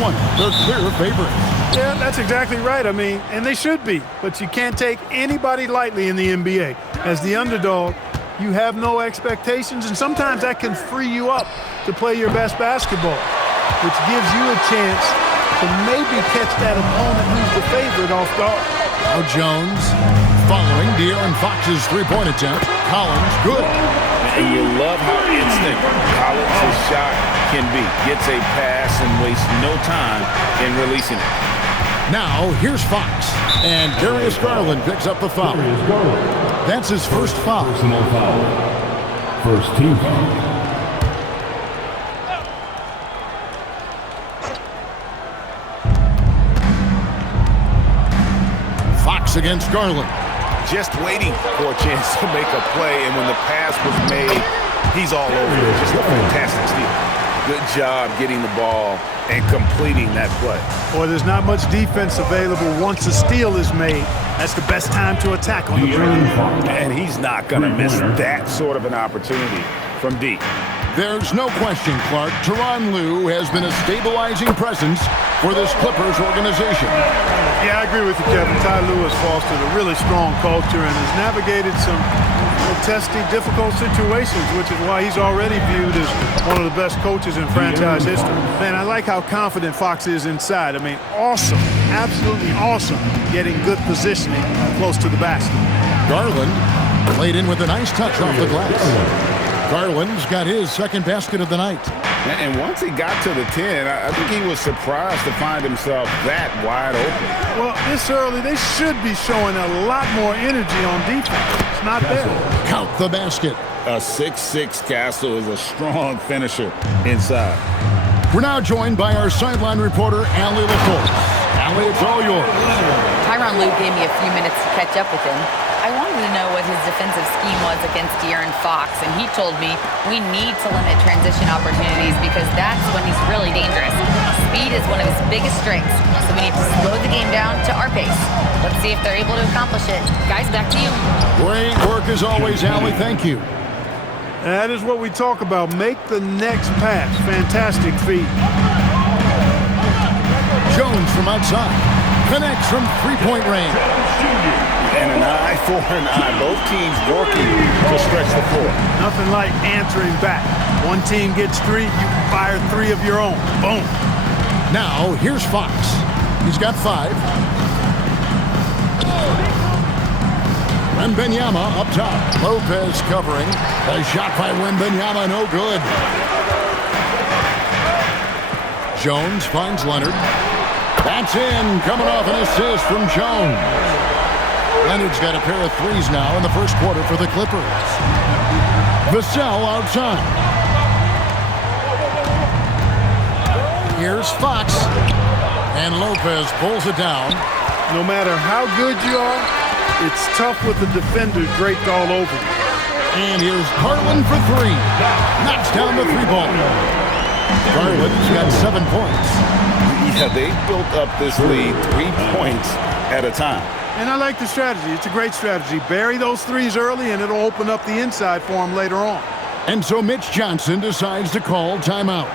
one. They're clear favorite. Yeah, that's exactly right. I mean, and they should be. But you can't take anybody lightly in the NBA. As the underdog, you have no expectations, and sometimes that can free you up to play your best basketball, which gives you a chance to maybe catch that opponent who's the favorite off guard. Now Jones following De'Aaron Fox's three-point attempt. Collins, good. And you love how instant Collins' shot can be. Gets a pass and wastes no time in releasing it. Now, here's Fox. And Darius Garland picks up the foul. That's his first foul. Personal foul. First team foul. Fox against Garland. Just waiting for a chance to make a play, and when the pass was made, he's all over it. Just a fantastic steal. Good job getting the ball and completing that play. Boy, there's not much defense available once a steal is made. That's the best time to attack on the break. And he's not going to miss that sort of an opportunity from deep. There's no question, Clark. Tyronn Lue has been a stabilizing presence for this Clippers organization. Yeah, I agree with you, Kevin. Ty Lue has fostered a really strong culture and has navigated some testy, difficult situations, which is why he's already viewed as one of the best coaches in franchise history. Man, I like how confident Fox is inside. I mean, awesome, absolutely awesome, getting good positioning close to the basket. Garland played in with a nice touch off the glass. Garland's got his second basket of the night. And once he got to the 10, I think he was surprised to find himself that wide open. Well, this early, they should be showing a lot more energy on defense. It's not there. Count the basket. A 6'6" Castle is a strong finisher inside. We're now joined by our sideline reporter, Allie LaForce. Allie, it's all yours. Tyronn Lue gave me a few minutes to catch up with him. I wanted to know what his defensive scheme was against De'Aaron Fox, and he told me we need to limit transition opportunities because that's when he's really dangerous. Speed is one of his biggest strengths, so we need to slow the game down to our pace. Let's see if they're able to accomplish it. Guys, back to you. Great work as always, Allie. Thank you. That is what we talk about. Make the next pass. Fantastic feat. Jones from outside. Connects from three-point range. And an eye for an eye. Both teams working to stretch the floor. Nothing like answering back. One team gets three, you fire three of your own. Boom. Now, here's Fox. He's got 5. Wembanyama up top. Lopez covering. A shot by Wembanyama, no good. Jones finds Leonard. That's in, coming off an assist from Jones. Leonard's got a pair of threes now in the first quarter for the Clippers. Vassell outside. Here's Fox. And Lopez pulls it down. No matter how good you are, it's tough with the defender draped all over you. And here's Garland for 3. Knocks down the 3-ball. Garland's got 7 points. Yeah, they built up this lead 3 points at a time. And I like the strategy. It's a great strategy. Bury those threes early, and it'll open up the inside for him later on. And so Mitch Johnson decides to call timeout.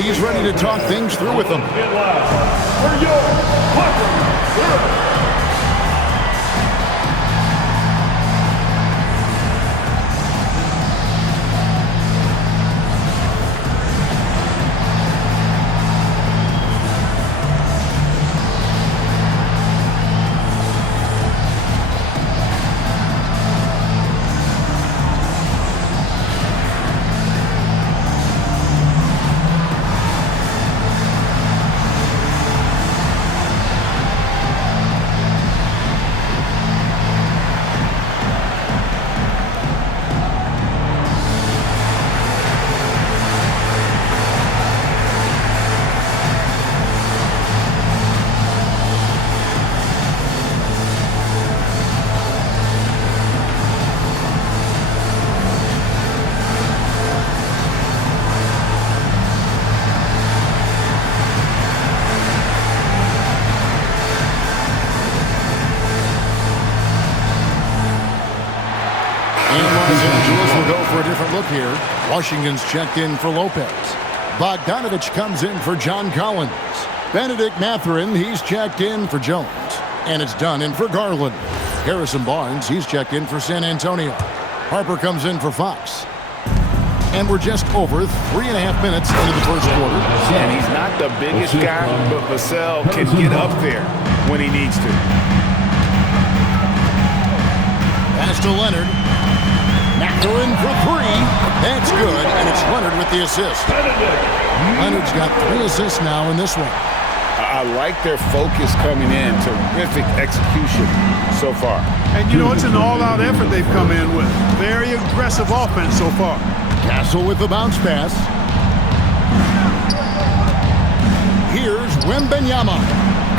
He's ready to talk things through with them. For your Clippers. Look here. Washington's checked in for Lopez. Bogdanovich comes in for John Collins. Benedict Mathurin, he's checked in for Jones. And it's done in for Garland. Harrison Barnes, he's checked in for San Antonio. Harper comes in for Fox. And we're just over 3.5 minutes into the first quarter. And he's not the biggest guy, but Vassell can get up there when he needs to. Pass to Leonard. Mathurin for 3. That's good, and it's Leonard with the assist. Leonard's got 3 assists now in this one. I like their focus coming in. Terrific execution so far. And, you know, it's an all-out effort they've come in with. Very aggressive offense so far. Castle with the bounce pass. Here's Wembanyama.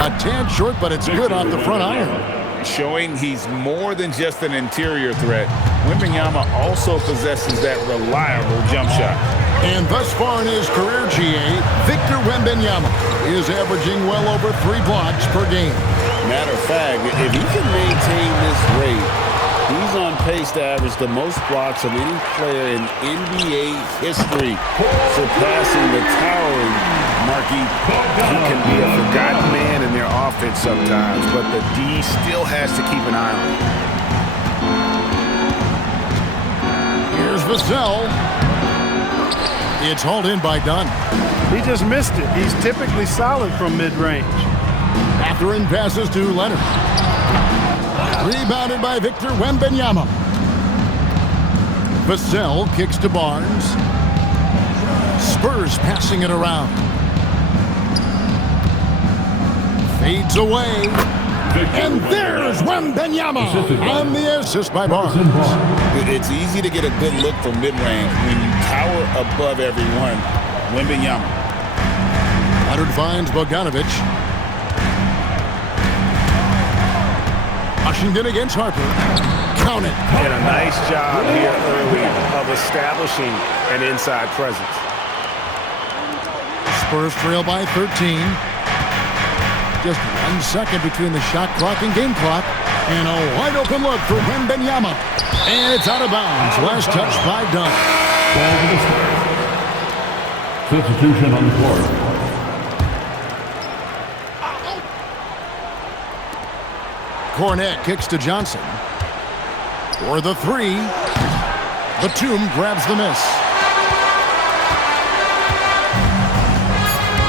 A tad short, but it's good off the front iron. Showing he's more than just an interior threat. Wembanyama also possesses that reliable jump shot. And thus far in his career, GA, Victor Wembanyama is averaging well over 3 blocks per game. Matter of fact, if he can maintain this rate, he's on pace to average the most blocks of any player in NBA history, surpassing the towering Markey. He can be a forgotten man in their offense sometimes, but the D still has to keep an eye on him. Here's Vassell. It's hauled in by Dunn. He just missed it. He's typically solid from mid-range. Mathurin passes to Leonard. Rebounded by Victor Wembanyama. Vassell kicks to Barnes. Spurs passing it around. Fades away. And there's Wembanyama on the assist by Barnes. It's easy to get a good look from mid-range when you tower above everyone. Wembanyama. Leonard finds Bogdanovich. Washington against Harper. Count it. And a nice job here early of establishing an inside presence. Spurs trail by 13. Just 1 second between the shot clock and game clock. And a wide open look for Wembanyama. And it's out of bounds. Last touch by Dunn. Substitution on the court. Cornette kicks to Johnson. For the 3. Batum grabs the miss.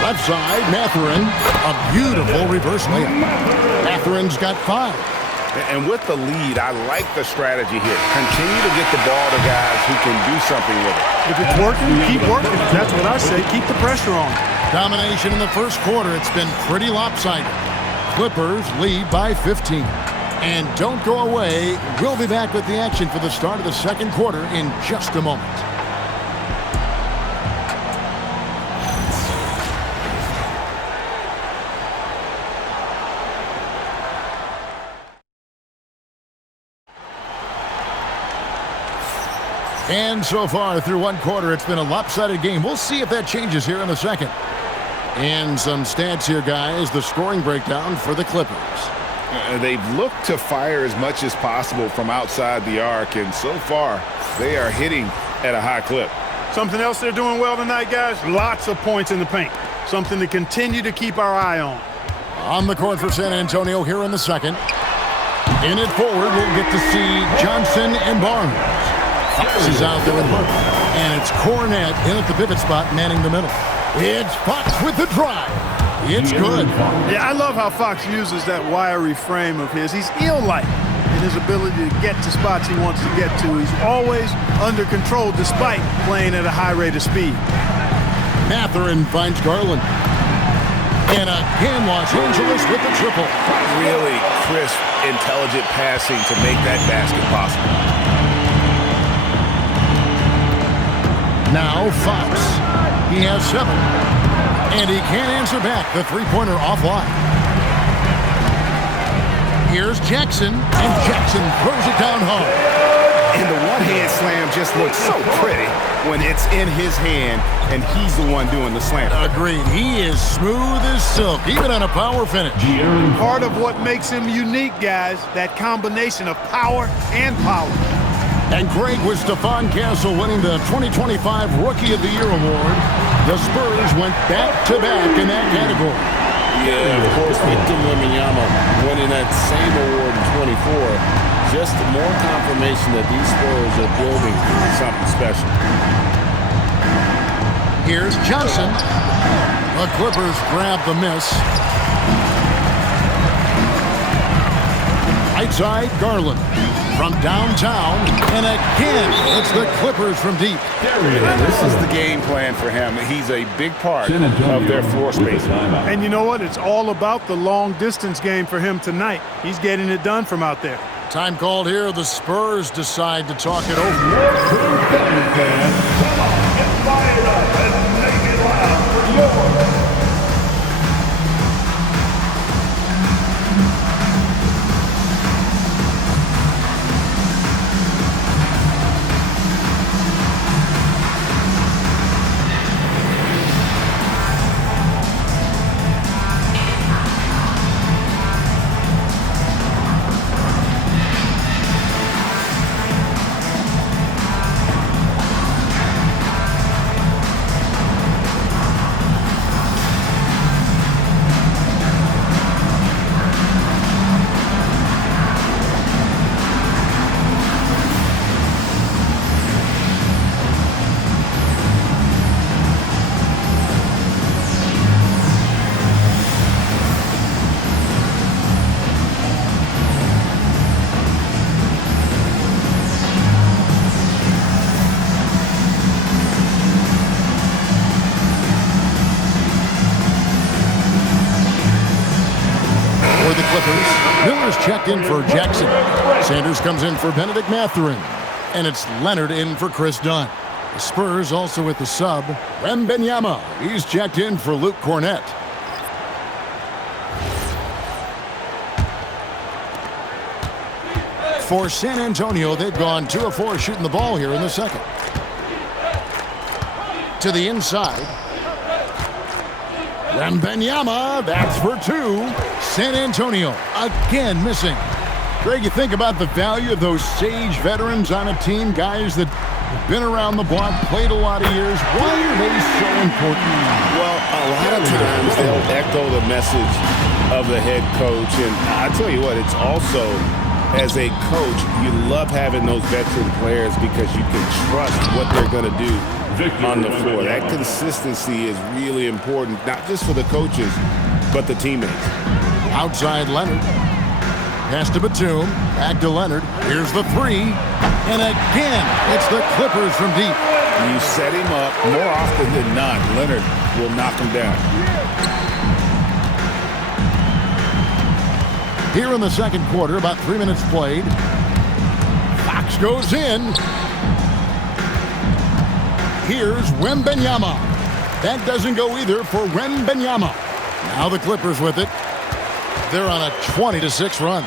Left side, Mathurin. A beautiful reverse layup. Mathurin's got 5. And with the lead, I like the strategy here. Continue to get the ball to guys who can do something with it. If it's working, keep working. That's what I say. Keep the pressure on. Domination in the first quarter. It's been pretty lopsided. Clippers lead by 15. And don't go away. We'll be back with the action for the start of the second quarter in just a moment. And so far through one quarter, it's been a lopsided game. We'll see if that changes here in the second. And some stats here, guys. The scoring breakdown for the Clippers. They've looked to fire as much as possible from outside the arc, and so far, they are hitting at a high clip. Something else they're doing well tonight, guys, lots of points in the paint. Something to continue to keep our eye on. On the court for San Antonio here in the second. In it forward, we'll get to see Johnson and Barnes. Fox is out there with Harper. And it's Cornette in at the pivot spot, manning the middle. It's Fox with the drive. It's good. Yeah, I love how Fox uses that wiry frame of his. He's eel-like in his ability to get to spots he wants to get to. He's always under control despite playing at a high rate of speed. Mathurin finds Garland. And again, Los Angeles with the triple. Really crisp, intelligent passing to make that basket possible. Now Fox. He has 7. And he can't answer back the three-pointer offline. Here's Jackson, and Jackson throws it down hard. And the one-hand slam just looks so pretty when it's in his hand and he's the one doing the slam. Agreed. He is smooth as silk, even on a power finish. Part of what makes him unique, guys, that combination of power and power. And Greg, with Stephon Castle winning the 2025 Rookie of the Year award, the Spurs went back-to-back in that category. Yeah, of course, Victor Wembanyama winning that same award in 24. Just more confirmation that these Spurs are building something special. Here's Johnson. The Clippers grab the miss. Right side, Garland. From downtown, and again, it's the Clippers from deep. This is the game plan for him. He's a big part of their floor space. And you know what? It's all about the long-distance game for him tonight. He's getting it done from out there. Time called here. The Spurs decide to talk it over. Come on, get fired up and make it loud for your Miller's checked in for Jackson. Sanders comes in for Benedict Mathurin. And it's Leonard in for Chris Dunn. The Spurs also with the sub, Wembanyama. He's checked in for Luke Cornett. For San Antonio, they've gone 2 of 4 shooting the ball here in the second. To the inside. Wembanyama, that's for 2. San Antonio again missing. Greg, you think about the value of those sage veterans on a team, guys that have been around the block, played a lot of years. Why are they so important? Well, a lot of times they'll echo the message of the head coach. And I tell you what, it's also, as a coach, you love having those veteran players because you can trust what they're going to do on the floor. That consistency is really important, not just for the coaches, but the teammates. Outside Leonard. Pass to Batum. Back to Leonard. Here's the 3. And again, it's the Clippers from deep. You set him up more often than not. Leonard will knock him down. Here in the second quarter, about 3 minutes played. Fox goes in. Here's Wembanyama. That doesn't go either for Wembanyama. Now the Clippers with it. They're on a 20-6 run.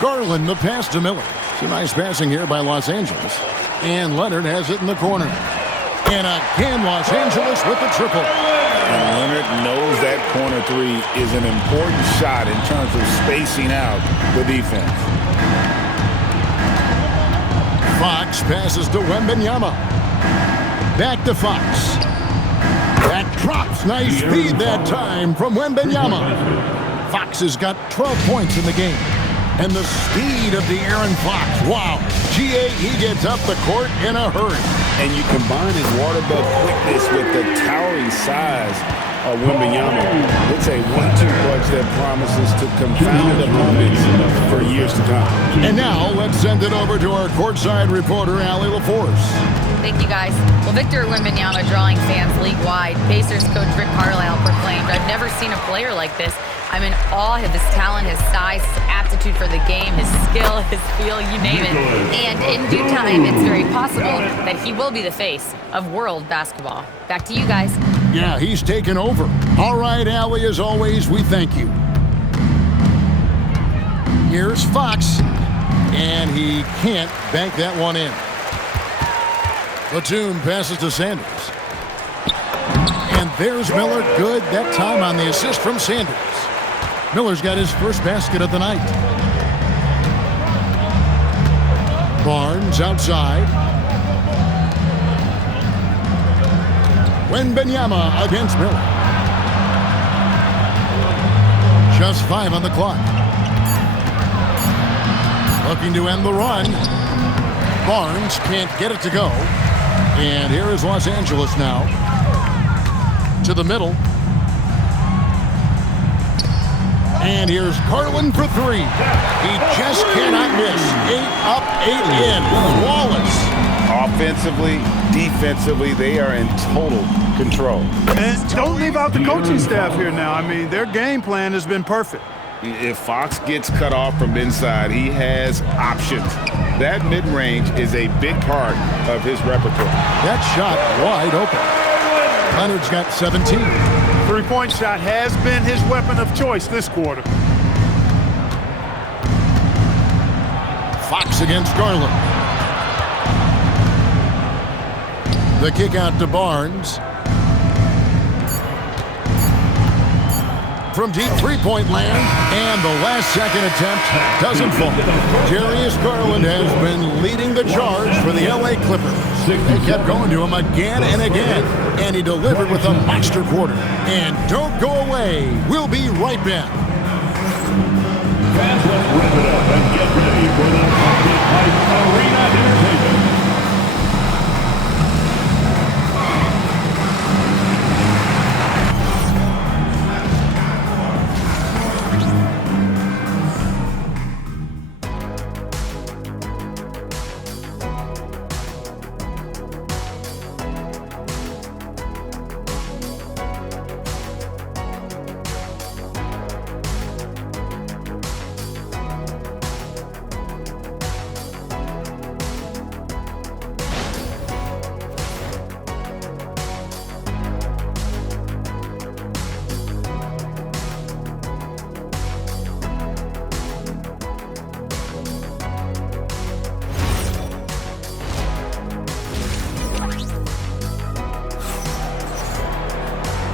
Garland the pass to Miller. Some nice passing here by Los Angeles. And Leonard has it in the corner. And again, Los Angeles with the triple. And Leonard knows that corner 3 is an important shot in terms of spacing out the defense. Fox passes to Wembanyama. Back to Fox. That drops. Nice speed that time from Wembanyama. Fox has got 12 points in the game. And the speed of the Aaron Fox. Wow. GA, he gets up the court in a hurry. And you combine his water bug quickness with the towering size of Wembanyama. It's a 1-2 punch that promises to confound opponents for years to come. And now let's send it over to our courtside reporter, Allie LaForce. Thank you, guys. Well, Victor Wembanyama drawing fans league-wide. Pacers coach Rick Carlisle proclaimed, "I've never seen a player like this. I'm in awe of his talent, his size, his aptitude for the game, his skill, his feel, you name it. And in due time, it's very possible that he will be the face of world basketball." Back to you guys. Yeah, he's taken over. All right, Allie, as always, we thank you. Here's Fox, and he can't bank that one in. Batum passes to Sanders. And there's Miller, good that time on the assist from Sanders. Miller's got his first basket of the night. Barnes outside. Wembanyama against Miller. Just 5 on the clock. Looking to end the run. Barnes can't get it to go. And here is Los Angeles now. To the middle. And here's Garland for 3. He just cannot miss. 8 up, 8 in. Flawless. Offensively, defensively, they are in total control. And don't leave out the coaching staff here now. I mean, their game plan has been perfect. If Fox gets cut off from inside, he has options. That mid-range is a big part of his repertoire. That shot wide open. Leonard's got 17. Three-point shot has been his weapon of choice this quarter. Fox against Garland. The kick out to Barnes. From deep three-point land, and the last-second attempt doesn't fall. Darius Garland has been leading the charge for the LA Clippers. They kept going to him again and again, and he delivered with a monster quarter. And don't go away. We'll be right back. Fans, let's wrap it up and get ready for the Life Arena Entertainment.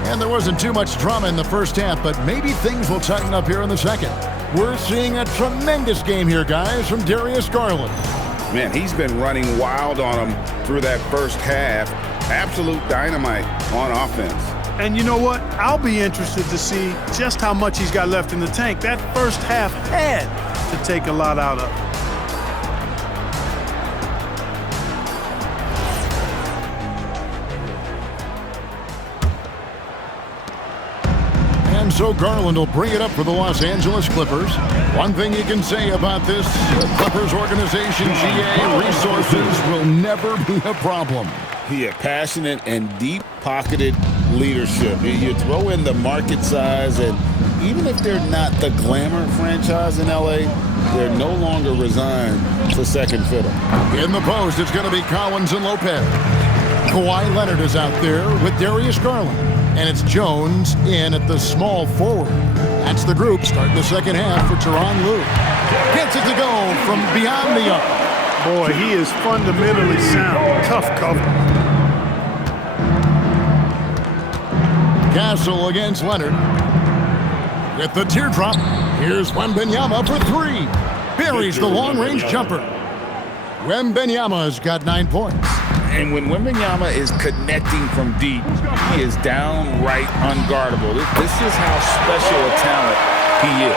And there wasn't too much drama in the first half, but maybe things will tighten up here in the second. We're seeing a tremendous game here, guys, from Darius Garland. Man, he's been running wild on him through that first half. Absolute dynamite on offense. And you know what? I'll be interested to see just how much he's got left in the tank. That first half had to take a lot out of it. And so Garland will bring it up for the Los Angeles Clippers. One thing you can say about this Clippers organization, GA, resources will never be a problem. He had passionate and deep-pocketed leadership. You throw in the market size, and even if they're not the glamour franchise in LA, they're no longer resigned to second fiddle. In the post, it's going to be Collins and Lopez. Kawhi Leonard is out there with Darius Garland. And it's Jones in at the small forward. That's the group starting the second half for Tyronn Lue. Gets it to go from beyond the arc. Boy, he is fundamentally sound. Tough cover. Castle against Leonard. With the teardrop, here's Wembanyama for 3. Buries the long-range jumper. Wembanyama's got 9 points. And when Wembanyama is connecting from deep, he is downright unguardable. This is how special a talent he is.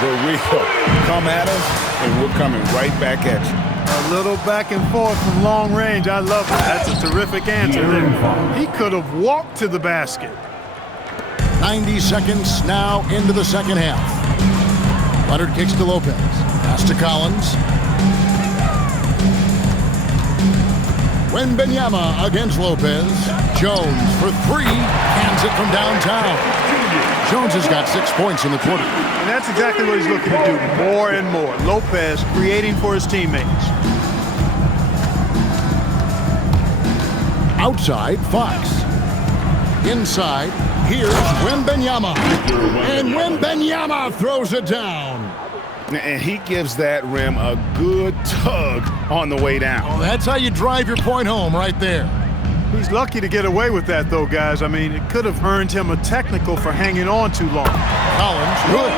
The real. Come at us, and we're coming right back at you. A little back and forth from long range. I love it. That's a terrific answer there. He could have walked to the basket. 90 seconds now into the second half. Leonard kicks to Lopez. Pass to Collins. Wembanyama against Lopez. Jones for 3. Hands it from downtown. Jones has got 6 points in the quarter. And that's exactly what he's looking to do, more and more. Lopez creating for his teammates. Outside, Fox. Inside, here's Wembanyama. And Wembanyama throws it down. And he gives that rim a good tug on the way down. Well, that's how you drive your point home right there. He's lucky to get away with that, though, guys. I mean, it could have earned him a technical for hanging on too long. Collins, good.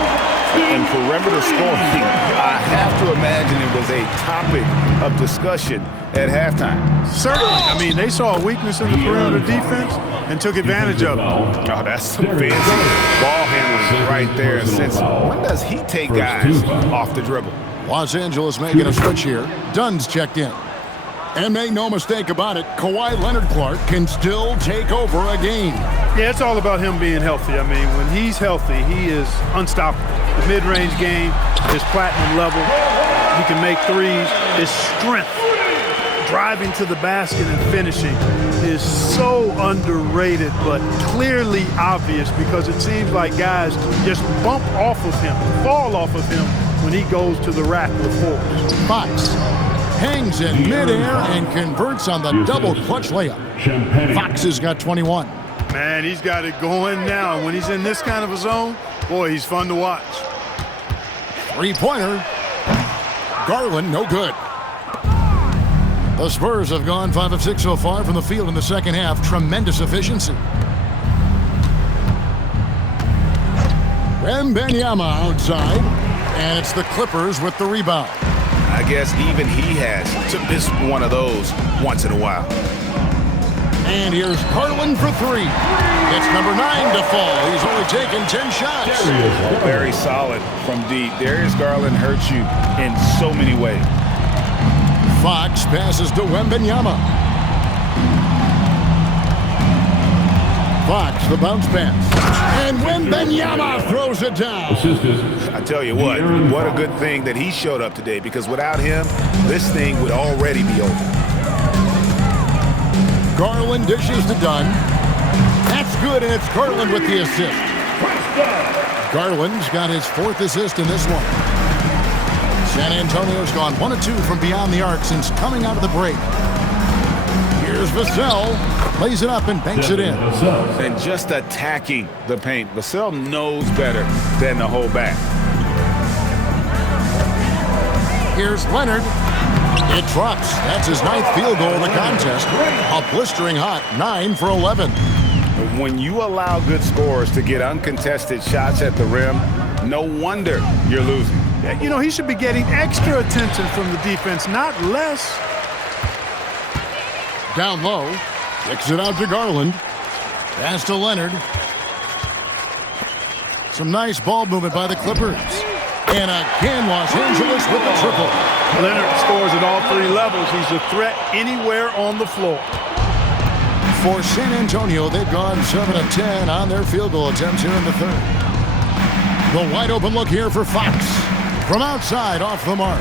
And perimeter scoring, I have to imagine it was a topic of discussion at halftime. Certainly. I mean, they saw a weakness in the perimeter defense and took advantage of it. Oh, that's some fancy ball handling right there. And since when does he take guys off the dribble? Los Angeles making a switch here. Dunn's checked in. And make no mistake about it, Kawhi Leonard-Clark can still take over a game. Yeah, it's all about him being healthy. I mean, when he's healthy, he is unstoppable. The mid-range game is platinum level. He can make threes. His strength, driving to the basket and finishing, is so underrated, but clearly obvious because it seems like guys just bump off of him, fall off of him when he goes to the rack with force. Fox hangs in midair and converts on the double clutch layup. Fox has got 21. Man, he's got it going now. When he's in this kind of a zone, boy, he's fun to watch. Three-pointer. Garland, no good. The Spurs have gone 5 of 6 so far from the field in the second half. Tremendous efficiency. Wembanyama outside, and it's the Clippers with the rebound. I guess even he has to miss one of those once in a while. And here's Garland for three. It's number 9 to fall. He's only taken 10 shots. Very solid from deep. Darius Garland hurts you in so many ways. Fox passes to Wembanyama. Fox, the bounce pass. And Wembanyama throws it down. I tell you what a good thing that he showed up today, because without him, this thing would already be over. Garland dishes to Dunn. That's good, and it's Garland with the assist. Garland's got his 4th assist in this one. San Antonio's gone 1 of 2 from beyond the arc since coming out of the break. Here's Vassell, plays it up and banks it in. And just attacking the paint. Vassell knows better than to hold back. Here's Leonard. It drops. That's his 9th field goal of the contest. A blistering hot 9 for 11. When you allow good scorers to get uncontested shots at the rim, no wonder you're losing. You know, he should be getting extra attention from the defense, not less. Down low, kicks it out to Garland. Pass to Leonard. Some nice ball movement by the Clippers. And again, Los Angeles with the triple. Leonard scores at all 3 levels. He's a threat anywhere on the floor. For San Antonio, they've gone 7 of 10 on their field goal attempts here in the 3rd. The wide open look here for Fox. From outside, off the mark.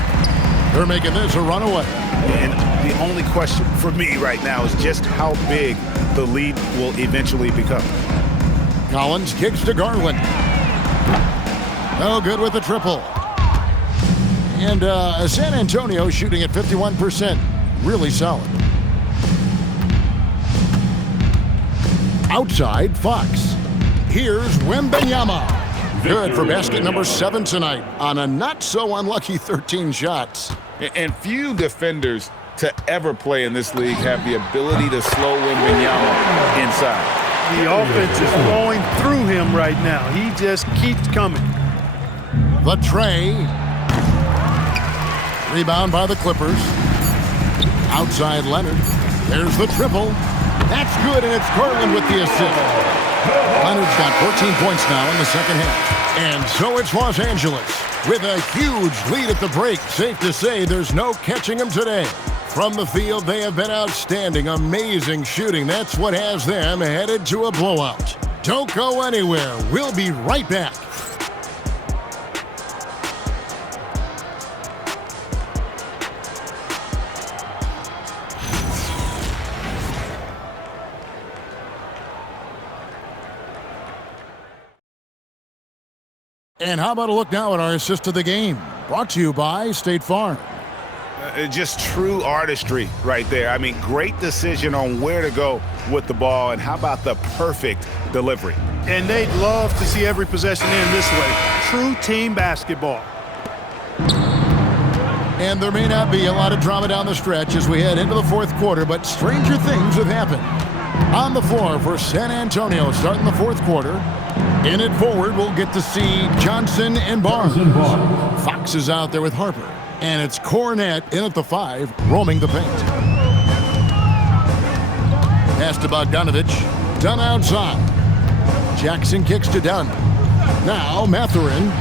They're making this a runaway. And the only question for me right now is just how big the lead will eventually become. Collins kicks to Garland. No good with the triple. And San Antonio shooting at 51%. Really solid. Outside, Fox. Here's Wembanyama. Good for basket number 7 tonight on a not-so-unlucky 13 shots. And few defenders to ever play in this league have the ability to slow Wembanyama inside. The offense is flowing through him right now. He just keeps coming. The tray. Rebound by the Clippers. Outside Leonard. There's the triple. That's good, and it's Garland with the assist. Leonard's got 14 points now in the second half. And so it's Los Angeles with a huge lead at the break. Safe to say there's no catching them today. From the field, they have been outstanding. Amazing shooting. That's what has them headed to a blowout. Don't go anywhere. We'll be right back. And how about a look now at our assist of the game? Brought to you by State Farm. Just true artistry right there. I mean, great decision on where to go with the ball, and how about the perfect delivery? And they'd love to see every possession end this way. True team basketball. And there may not be a lot of drama down the stretch as we head into the 4th quarter, but stranger things have happened. On the floor for San Antonio starting the 4th quarter. In it forward, we'll get to see Johnson and Barnes. Fox is out there with Harper. And it's Cornette in at the 5, roaming the paint. Pass to Bogdanovich. Dunn outside. Jackson kicks to Dunn. Now Mathurin.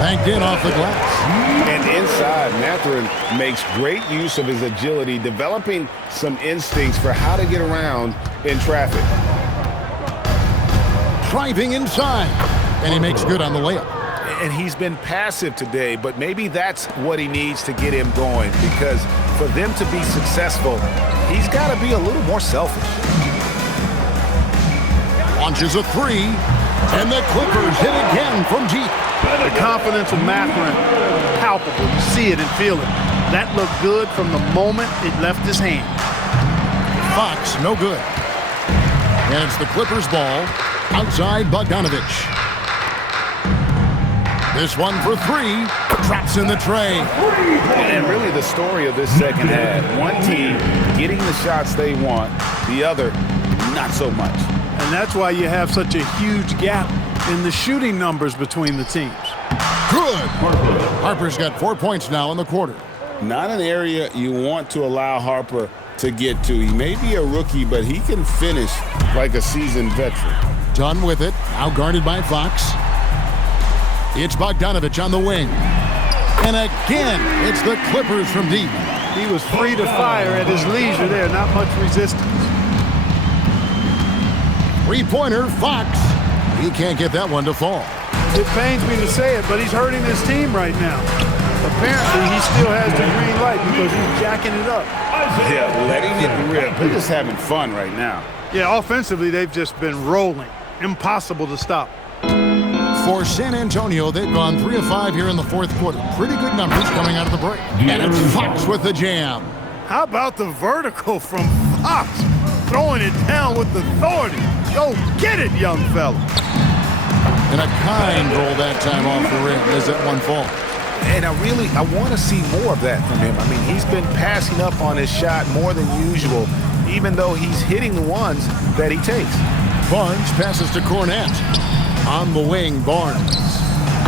Banked in off the glass. And inside, Mathurin makes great use of his agility, developing some instincts for how to get around in traffic. Driving inside. And he makes good on the layup. And he's been passive today, but maybe that's what he needs to get him going, because for them to be successful, he's got to be a little more selfish. Launches a three, and the Clippers hit again from deep. The confidence of Mathurin, palpable. You see it and feel it. That looked good from the moment it left his hand. Fox, no good. And it's the Clippers' ball. Outside Bogdanovich. This one for three. Traps in the tray. And really the story of this second half. One team getting the shots they want, the other not so much. And that's why you have such a huge gap in the shooting numbers between the teams. Good. Harper's got 4 points now in the quarter. Not an area you want to allow Harper to get to. He may be a rookie, but he can finish like a seasoned veteran. Done with it. Now guarded by Fox. It's Bogdanovich on the wing. And again, it's the Clippers from deep. He was free to fire at his leisure there. Not much resistance. Three-pointer, Fox. He can't get that one to fall. It pains me to say it, but he's hurting his team right now. Apparently, he still has the green light because he's jacking it up. Yeah, letting it rip. They're just having fun right now. Yeah, offensively, they've just been rolling. Impossible to stop. For San Antonio, they've gone 3 of 5 here in the fourth quarter. Pretty good numbers coming out of the break. And it's Fox with the jam. How about the vertical from Fox? Throwing it down with authority. Go get it, young fella. And a kind roll that time off the rim as that one falls. And I want to see more of that from him. I mean, he's been passing up on his shot more than usual, even though he's hitting the ones that he takes. Barnes passes to Cornette. On the wing, Barnes.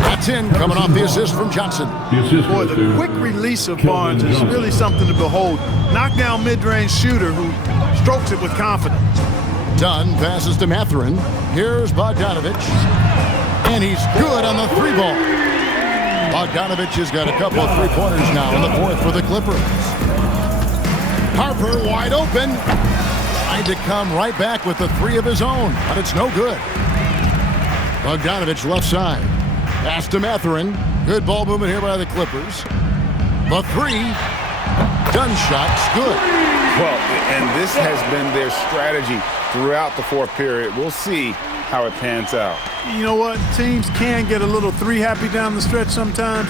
That's in, coming off the assist from Johnson. Boy, the quick release of Barnes is really something to behold. Knockdown mid-range shooter who strokes it with confidence. Dunn passes to Mathurin. Here's Bogdanovich. And he's good on the three ball. Bogdanovich has got a couple of three-pointers now in the fourth for the Clippers. Harper wide open. Tried to come right back with the three of his own, but it's no good. Bogdanovich left side. Pass to Mathurin. Good ball movement here by the Clippers. The three. Dunn shot's good. Well, and this has been their strategy throughout the fourth period. We'll see how it pans out. You know what? Teams can get a little three-happy down the stretch sometimes.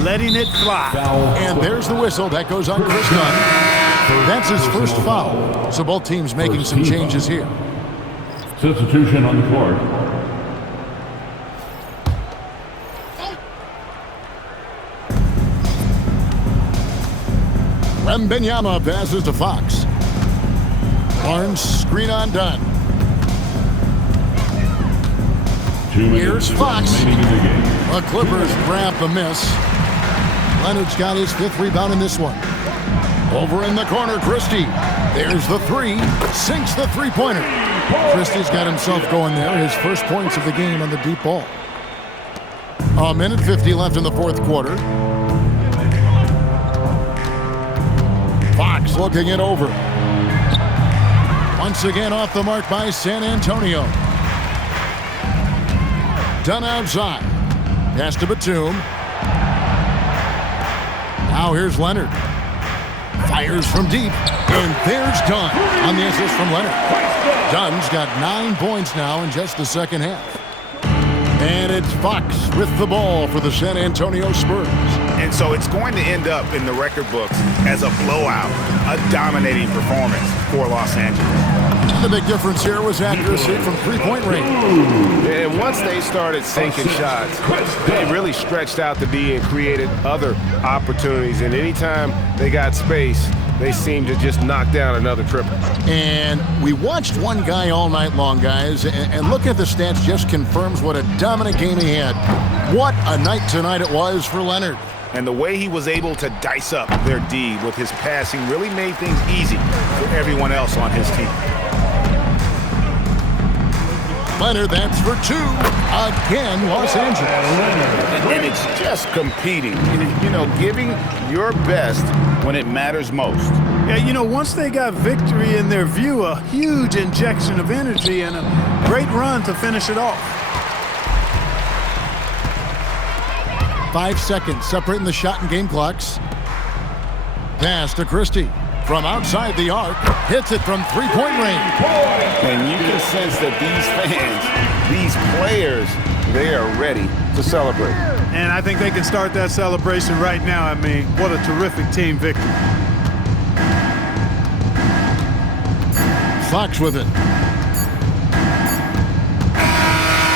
Letting it fly. And there's the whistle. That goes on Chris Dunn. That's his first foul. So both teams making some changes here. Substitution on the court. Wembanyama passes to Fox. Barnes screen on Dunn. 2 minutes Here's Fox. remaining in the game. The Clippers grab the miss. Leonard's got his fifth rebound in this one. Over in the corner, Christie. There's the three. Sinks the three-pointer. Christie's got himself going there. His first points of the game on the deep ball. A minute 50 left in the fourth quarter. Fox looking it over. Once again off the mark by San Antonio. Dunn outside. Pass to Batum. Now here's Leonard. Fires from deep. And there's Dunn on the assist from Leonard. Dunn's got 9 points now in just the second half. And it's Fox with the ball for the San Antonio Spurs. And so it's going to end up in the record books as a blowout, a dominating performance for Los Angeles. The big difference here was accuracy from three-point range. And once they started sinking shots, they really stretched out the D and created other opportunities. And anytime they got space, they seemed to just knock down another triple. And we watched one guy all night long, guys, and looking at the stats just confirms what a dominant game he had. What a night tonight it was for Leonard. And the way he was able to dice up their D with his passing really made things easy for everyone else on his team. Leonard, that's for 2. Again, Los Angeles. And it's just competing, giving your best when it matters most. Yeah, once they got victory in their view, a huge injection of energy and a great run to finish it off. 5 seconds separating the shot and game clocks. Pass to Christie. From outside the arc, hits it from three-point range. And you can sense that these fans, these players, they are ready to celebrate. And I think they can start that celebration right now. I mean, what a terrific team victory. Fox with it.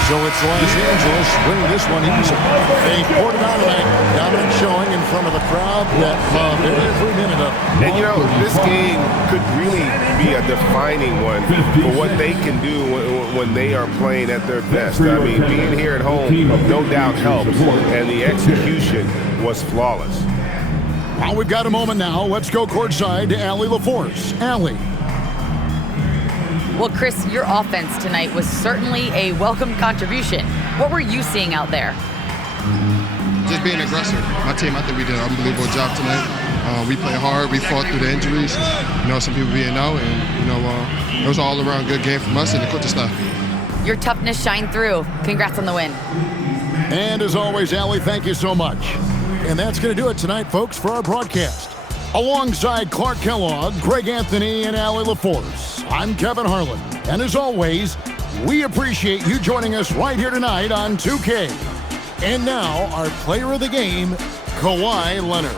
So it's Los Angeles winning this one easily. They poured it on tonight. Dominant showing in front of a crowd that loved every minute of it. And this game could really be a defining one for what they can do when they are playing at their best. I mean, being here at home no doubt helps, and the execution was flawless. Well, we've got a moment now. Let's go courtside to Allie LaForce. Allie. Well, Chris, your offense tonight was certainly a welcome contribution. What were you seeing out there? Just being aggressive. My team, I think we did an unbelievable job tonight. We played hard. We fought through the injuries. Some people being out, and it was an all-around good game from us and the coaching staff. Your toughness shined through. Congrats on the win. And as always, Allie, thank you so much. And that's going to do it tonight, folks, for our broadcast. Alongside Clark Kellogg, Greg Anthony, and Allie LaForce, I'm Kevin Harlan. And as always, we appreciate you joining us right here tonight on 2K. And now, our player of the game, Kawhi Leonard.